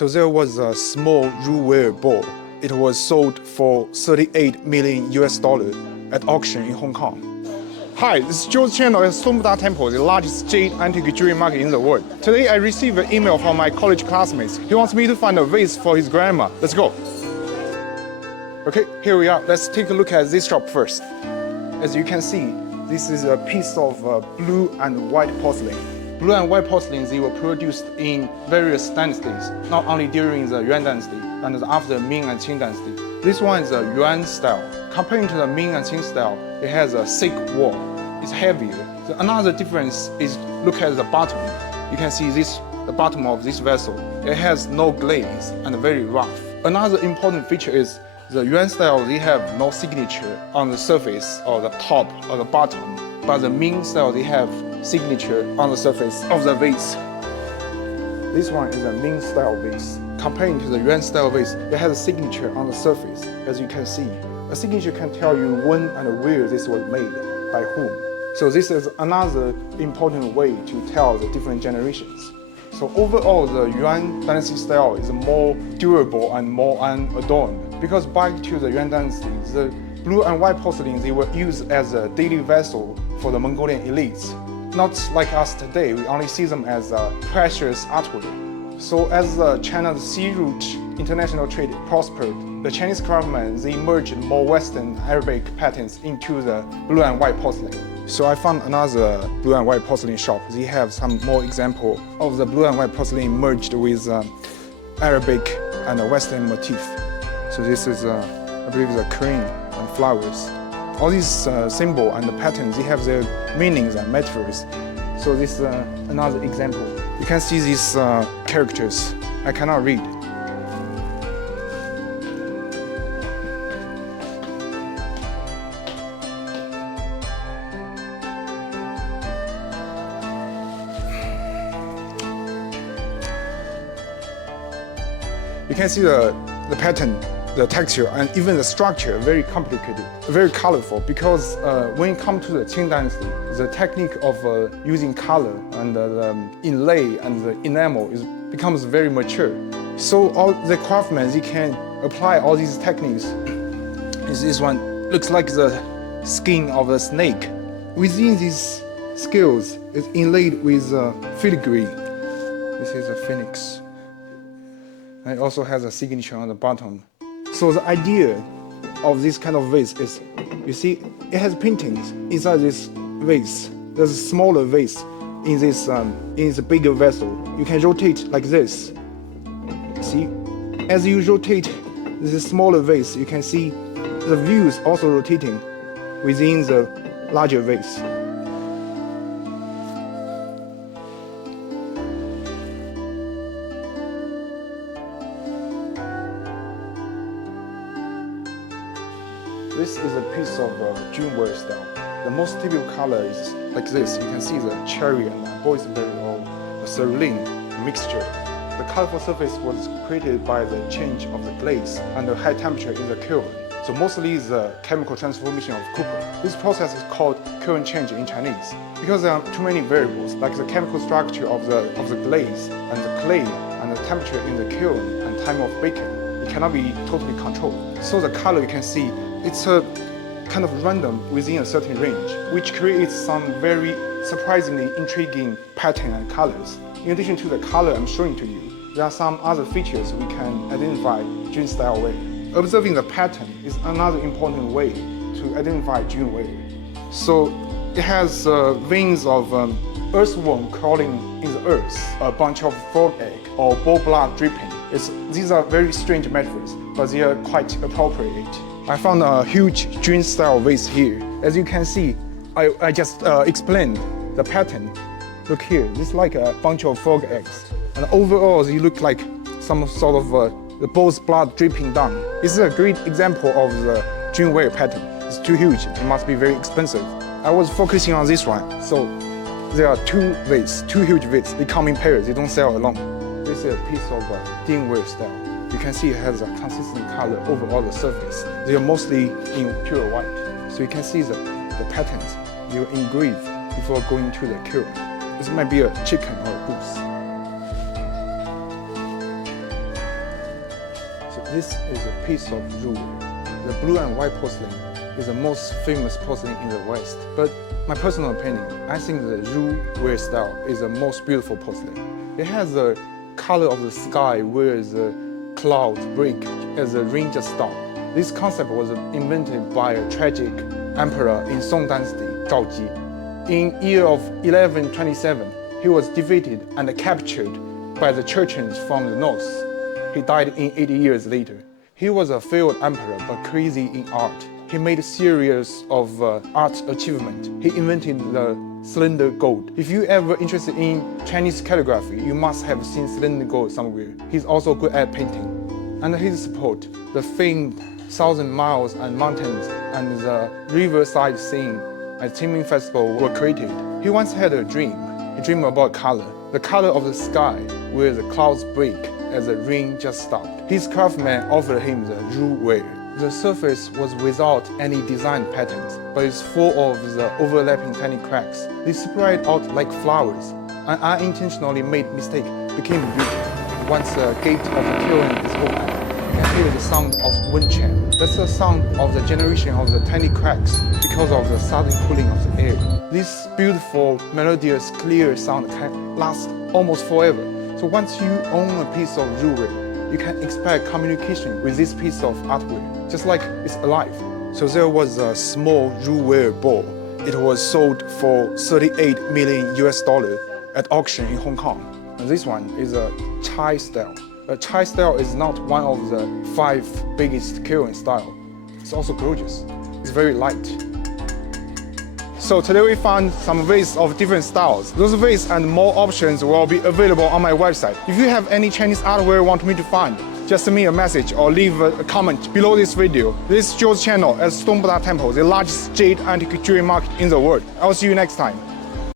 So there was a small Ruware ball. It was sold for 38 million US dollars at auction in Hong Kong. Hi, this is Joe's channel at Song Buddha Temple, the largest jade antique jewelry market in the world. Today I received an email from my college classmates. He wants me to find a vase for his grandma. Let's go. Okay, here we are. Let's take a look at this shop first. As you can see, this is a piece of blue and white porcelain. Blue and white porcelains, they were produced in various dynasties, not only during the Yuan dynasty and after the Ming and Qing dynasty. This one is a Yuan style. Comparing to the Ming and Qing style, it has a thick wall. It's heavier. So another difference is look at the bottom. You can see the bottom of this vessel. It has no glaze and very rough. Another important feature is the Yuan style, they have no signature on the surface or the top or the bottom. But the Ming style, they have signature on the surface of the vase. This one is a Ming style vase. Comparing to the Yuan style vase, it has a signature on the surface, as you can see. A signature can tell you when and where this was made, by whom. So this is another important way to tell the different generations. So overall, the Yuan dynasty style is more durable and more unadorned. Because back to the Yuan dynasty, the blue and white porcelain, they were used as a daily vessel for the Mongolian elites. Not like us today, we only see them as a precious artwork. So as China's sea route international trade prospered, the Chinese craftsmen, they merged more Western Arabic patterns into the blue and white porcelain. So I found another blue and white porcelain shop. They have some more example of the blue and white porcelain merged with Arabic and Western motif. So this is, I believe, the crane and flowers. All these symbols and the patterns, they have their meanings and metaphors. So this is another example. You can see these characters. I cannot read. You can see the pattern, the texture, and even the structure, very complicated, very colorful, because when it comes to the Qing dynasty, the technique of using color and the inlay and the enamel becomes very mature. So all the craftsmen, they can apply all these techniques. This one looks like the skin of a snake. Within these skills, it's inlaid with filigree. This is a phoenix. And it also has a signature on the bottom. So the idea of this kind of vase is, you see, it has paintings inside this vase. There's a smaller vase in this bigger vessel. You can rotate like this. See, as you rotate this smaller vase, you can see the views also rotating within the larger vase. This is a piece of Junware style. The most typical color is like this. You can see the cherry and boysenberry or cerulean mixture. The colorful surface was created by the change of the glaze and the high temperature in the kiln. So mostly the chemical transformation of copper. This process is called kiln change in Chinese. Because there are too many variables, like the chemical structure of the glaze and the clay and the temperature in the kiln and time of baking, it cannot be totally controlled. So the color you can see, it's a kind of random within a certain range, which creates some very surprisingly intriguing pattern and colors. In addition to the color I'm showing to you, there are some other features we can identify Jun style ware. Observing the pattern is another important way to identify Jun ware. So it has veins of earthworm crawling in the earth, a bunch of frog egg, or bull blood dripping. These are very strange metaphors, but they are quite appropriate. I found a huge Jun style vase here. As you can see, I just explained the pattern. Look here, this is like a bunch of frog eggs. And overall, they look like some sort of the bull's blood dripping down. This is a great example of the Jun ware pattern. It's too huge, it must be very expensive. I was focusing on this one. So there are two huge vases. They come in pairs, they don't sell alone. This is a piece of Dingware style. You can see it has a consistent color over all the surface. They are mostly in pure white. So you can see the patterns they will engrave before going to the kiln. This might be a chicken or a goose. This is a piece of jewelry. The blue and white porcelain is the most famous porcelain in the West. But my personal opinion, I think the jewelry style is the most beautiful porcelain. It has the color of the sky where the clouds break as the rain just stopped. This concept was invented by a tragic emperor in Song Dynasty, Zhao Ji. In year of 1127, he was defeated and captured by the Chechens from the north. He died in 80 years later. He was a failed emperor but crazy in art. He made a series of art achievements. He invented the cylinder gold. If you ever interested in Chinese calligraphy, you must have seen cylinder gold somewhere. He's also good at painting. Under his support, the famed 1,000 miles and mountains and the riverside scene at Qingming Festival were created. He once had a dream. He dreamed about color. The color of the sky where the clouds break as the rain just stopped. His craftsman offered him the jewelry. The surface was without any design patterns, but it's full of the overlapping tiny cracks. They spread out like flowers. An unintentionally made mistake became beauty. Once the gate of the kiln is open, you can hear the sound of wind chime. That's the sound of the generation of the tiny cracks because of the sudden cooling of the air. This beautiful, melodious, clear sound can last almost forever. So once you own a piece of jewelry, you can expect communication with this piece of artwork, just like it's alive. So there was a small jewelry ball. It was sold for 38 million US dollars at auction in Hong Kong. And this one is a Chai style. A Chai style is not one of the 5 biggest kiln style. It's also gorgeous. It's very light. So today we found some vases of different styles. Those vases and more options will be available on my website. If you have any Chinese artwork you want me to find, just send me a message or leave a comment below this video. This is Joe's channel at Stone Buddha Temple, the largest jade antique jewelry market in the world. I'll see you next time.